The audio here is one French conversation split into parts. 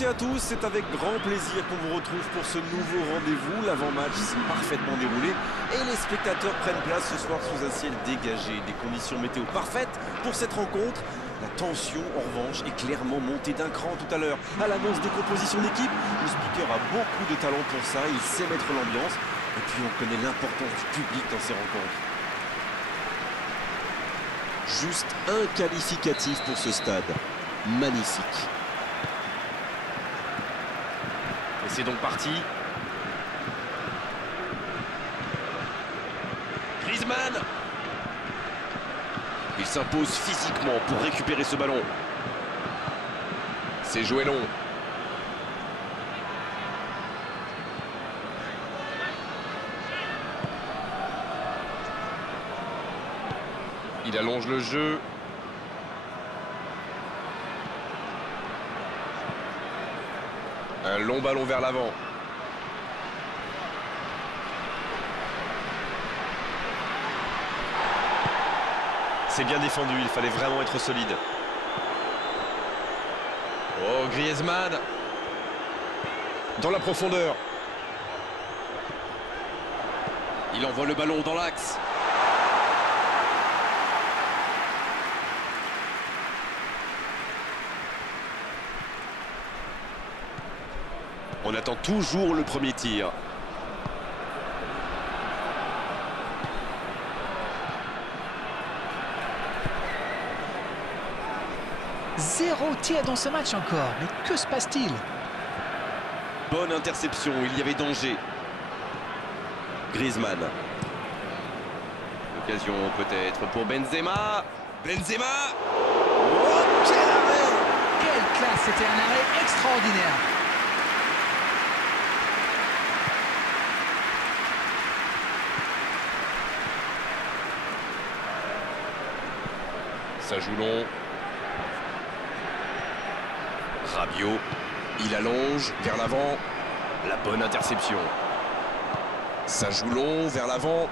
toutes et à tous, c'est avec grand plaisir qu'on vous retrouve pour ce nouveau rendez-vous. L'avant-match s'est parfaitement déroulé et les spectateurs prennent place ce soir sous un ciel dégagé. Des conditions météo parfaites pour cette rencontre. La tension, en revanche, est clairement montée d'un cran tout à l'heure. À l'annonce des compositions d'équipe, le speaker a beaucoup de talent pour ça, il sait mettre l'ambiance. Et puis on connaît l'importance du public dans ces rencontres. Juste un qualificatif pour ce stade. Magnifique. Et c'est donc parti. Griezmann. Il s'impose physiquement pour récupérer ce ballon. C'est joué long. Il allonge le jeu. Un long ballon vers l'avant. C'est bien défendu, il fallait vraiment être solide. Oh, Griezmann. Dans la profondeur. Il envoie le ballon dans l'axe. On attend toujours le premier tir. Zéro tir dans ce match encore. Mais que se passe-t-il? Bonne interception, il y avait danger. Griezmann. L'occasion peut-être pour Benzema. Benzema. Oh, quel arrêt! Quelle classe! C'était un arrêt extraordinaire. Ça joue long. Rabiot, il allonge vers l'avant. La bonne interception. Ça joue long vers l'avant.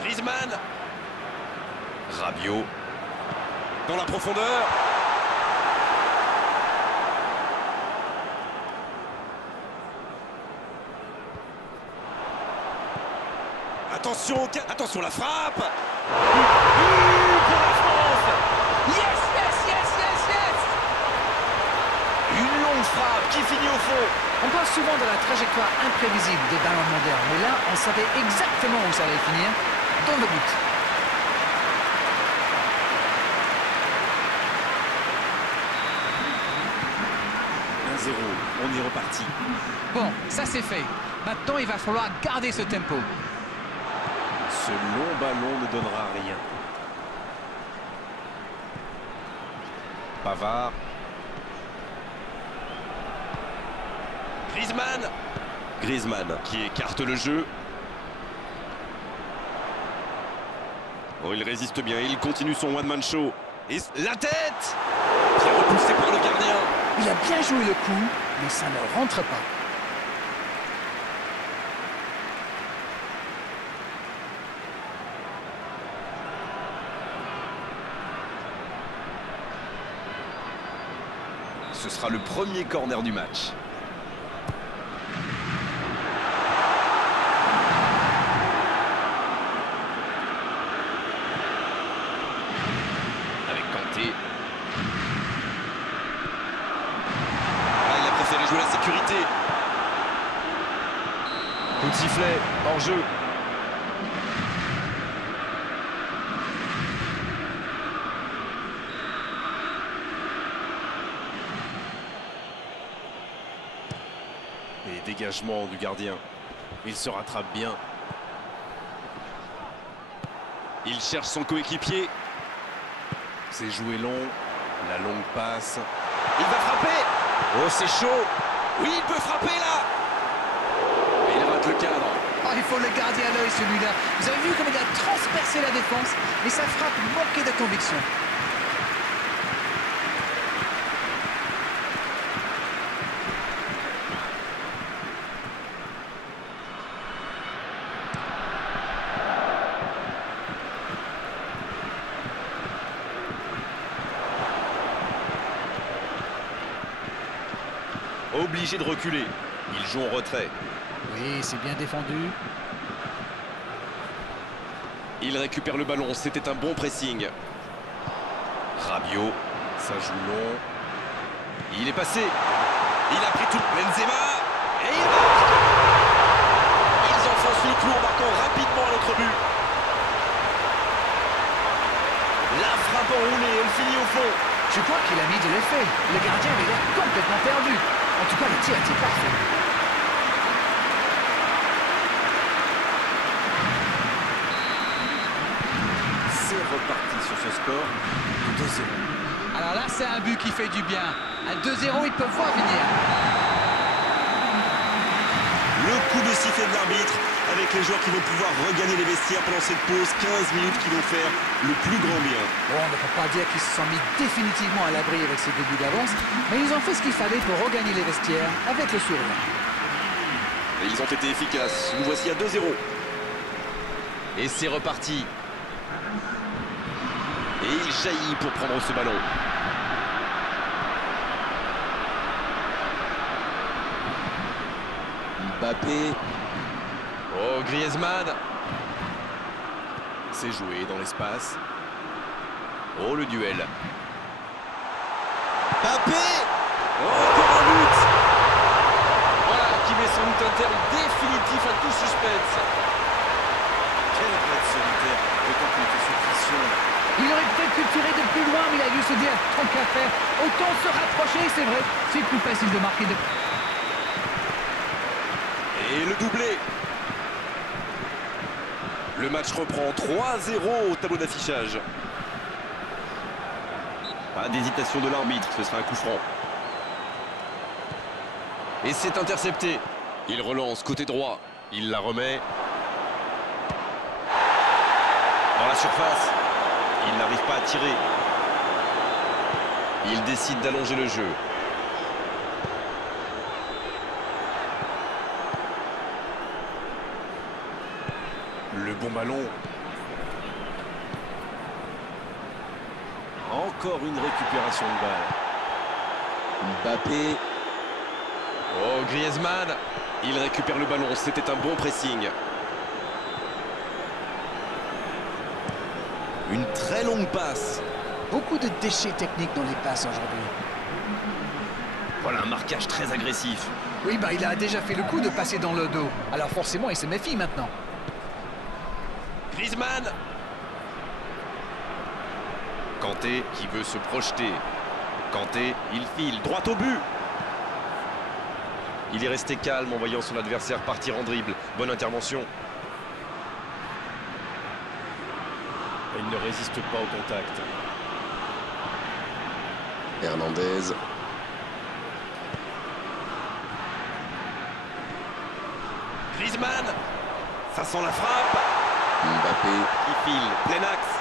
Griezmann. Rabiot. Dans la profondeur. Attention, attention la frappe. Pour la France. Yes, yes, yes, yes, yes! Une longue frappe qui finit au fond. On parle souvent de la trajectoire imprévisible des ballons modernes, mais là, on savait exactement où ça allait finir, dans le but. On est reparti. Bon, ça c'est fait. Maintenant, il va falloir garder ce tempo. Ce long ballon ne donnera rien. Pavard. Griezmann. Griezmann qui écarte le jeu. Oh, il résiste bien, il continue son one-man show. Et la tête! Bien repoussé par le gardien. Il a bien joué le coup, mais ça ne rentre pas. Ce sera le premier corner du match. Avec Kanté. Ah, il a préféré jouer la sécurité. Coup de sifflet, hors jeu. Et dégagement du gardien. Il se rattrape bien. Il cherche son coéquipier. C'est joué long. La longue passe. Il va frapper. Oh, c'est chaud. Oui, il peut frapper là. Et il rate le cadre. Oh, il faut le garder à l'œil celui-là. Vous avez vu comme il a transpercé la défense, mais sa frappe manquait de conviction. Obligé de reculer. Ils jouent en retrait. Oui, c'est bien défendu. Il récupère le ballon, c'était un bon pressing. Rabiot, ça joue long. Il est passé. Il a pris tout. Benzema. Et il marque. Ils enfoncent le clou en marquant rapidement à notre but. La frappe enroulée, elle finit au fond. Je crois qu'il a mis de l'effet. Le gardien avait l'air complètement perdu. En tout cas, le tir était parfait. C'est reparti sur ce score de 2-0. Alors là, c'est un but qui fait du bien. À 2-0, ils peuvent voir venir. Le coup de sifflet de l'arbitre avec les joueurs qui vont pouvoir regagner les vestiaires pendant cette pause. 15 minutes qui vont faire le plus grand bien. Bon, on ne peut pas dire qu'ils se sont mis définitivement à l'abri avec ces débuts d'avance, mais ils ont fait ce qu'il fallait pour regagner les vestiaires avec le sourire. Et ils ont été efficaces. Nous voici à 2-0. Et c'est reparti. Et il jaillit pour prendre ce ballon. Mbappé. Oh, Griezmann. C'est joué dans l'espace. Oh, le duel. Mbappé. Oh, encore un but. Voilà qui met sans doute un terme définitif à tout suspense. Quel raid solitaire, d'autant qu'il était sous pression. Il aurait peut-être pu tirer de plus loin, mais il a dû se dire, tant qu'à faire, autant se rapprocher, c'est vrai. C'est plus facile de marquer de... Et le doublé. Le match reprend 3-0 au tableau d'affichage. Pas d'hésitation de l'arbitre, ce sera un coup franc. Et c'est intercepté. Il relance côté droit. Il la remet. Dans la surface. Il n'arrive pas à tirer. Il décide d'allonger le jeu. Le bon ballon. Encore une récupération de balle. Mbappé. Oh, Griezmann. Il récupère le ballon. C'était un bon pressing. Une très longue passe. Beaucoup de déchets techniques dans les passes aujourd'hui. Voilà un marquage très agressif. Oui, bah il a déjà fait le coup de passer dans le dos. Alors forcément, il se méfie maintenant. Griezmann. Kanté qui veut se projeter. Kanté, il file droit au but. Il est resté calme en voyant son adversaire partir en dribble. Bonne intervention. Il ne résiste pas au contact. Hernandez. Griezmann. Ça sent la frappe. Mbappé qui file, plein axe.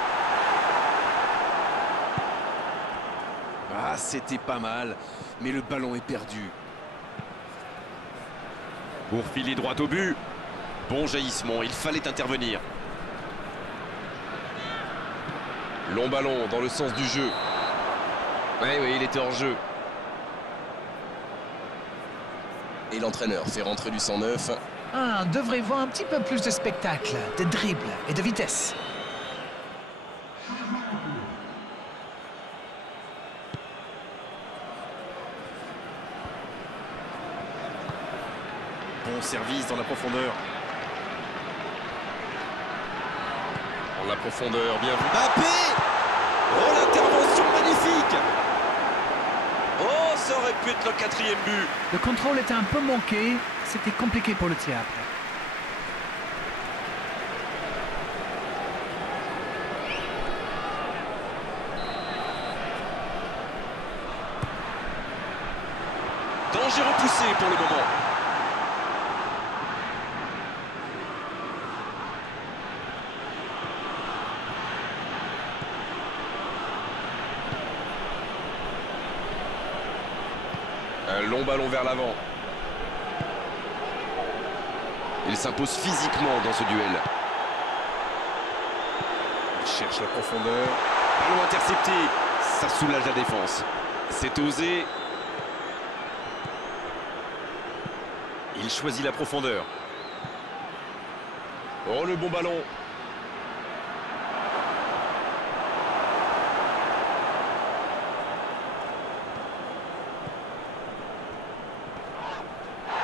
Ah, c'était pas mal, mais le ballon est perdu. Pour filer droit au but. Bon jaillissement, il fallait intervenir. Long ballon dans le sens du jeu. Oui, il était hors jeu. Et l'entraîneur fait rentrer du 109. Ah, on devrait voir un petit peu plus de spectacle, de dribble et de vitesse. Bon service dans la profondeur. Dans la profondeur, bien vu. Mbappé. Oh, l'intervention magnifique. Oh, ça aurait pu être le 4e but. Le contrôle était un peu manqué, c'était compliqué pour le tir après. Danger repoussé pour le moment. Un long ballon vers l'avant. Il s'impose physiquement dans ce duel. Il cherche la profondeur. Ballon intercepté. Ça soulage la défense. C'est osé. Il choisit la profondeur. Oh, le bon ballon.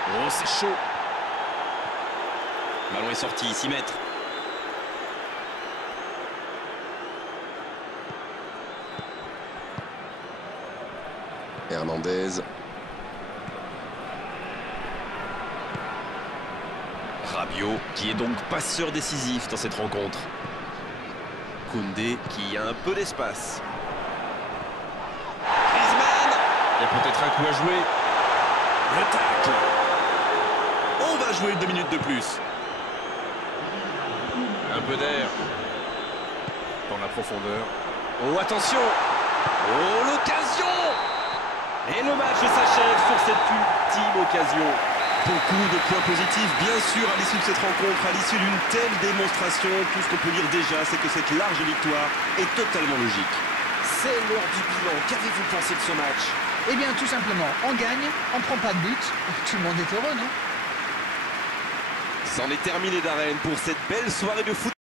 Oh, c'est chaud. Ballon est sorti, 6 mètres. Hernandez. Rabiot, qui est donc passeur décisif dans cette rencontre. Koundé, qui a un peu d'espace. Griezmann. Il y a peut-être un coup à jouer. Le tacle. On va jouer 2 minutes de plus. Un peu d'air. Dans la profondeur. Oh, attention. Oh, l'occasion. Et le match s'achève sur cette ultime occasion. Beaucoup de points positifs, bien sûr, à l'issue de cette rencontre, à l'issue d'une telle démonstration. Tout ce qu'on peut dire déjà, c'est que cette large victoire est totalement logique. C'est l'heure du bilan. Qu'avez-vous pensé de ce match? Eh bien, tout simplement, on gagne, on prend pas de but. Tout le monde est heureux, non? C'en est terminé d'arène pour cette belle soirée de foot.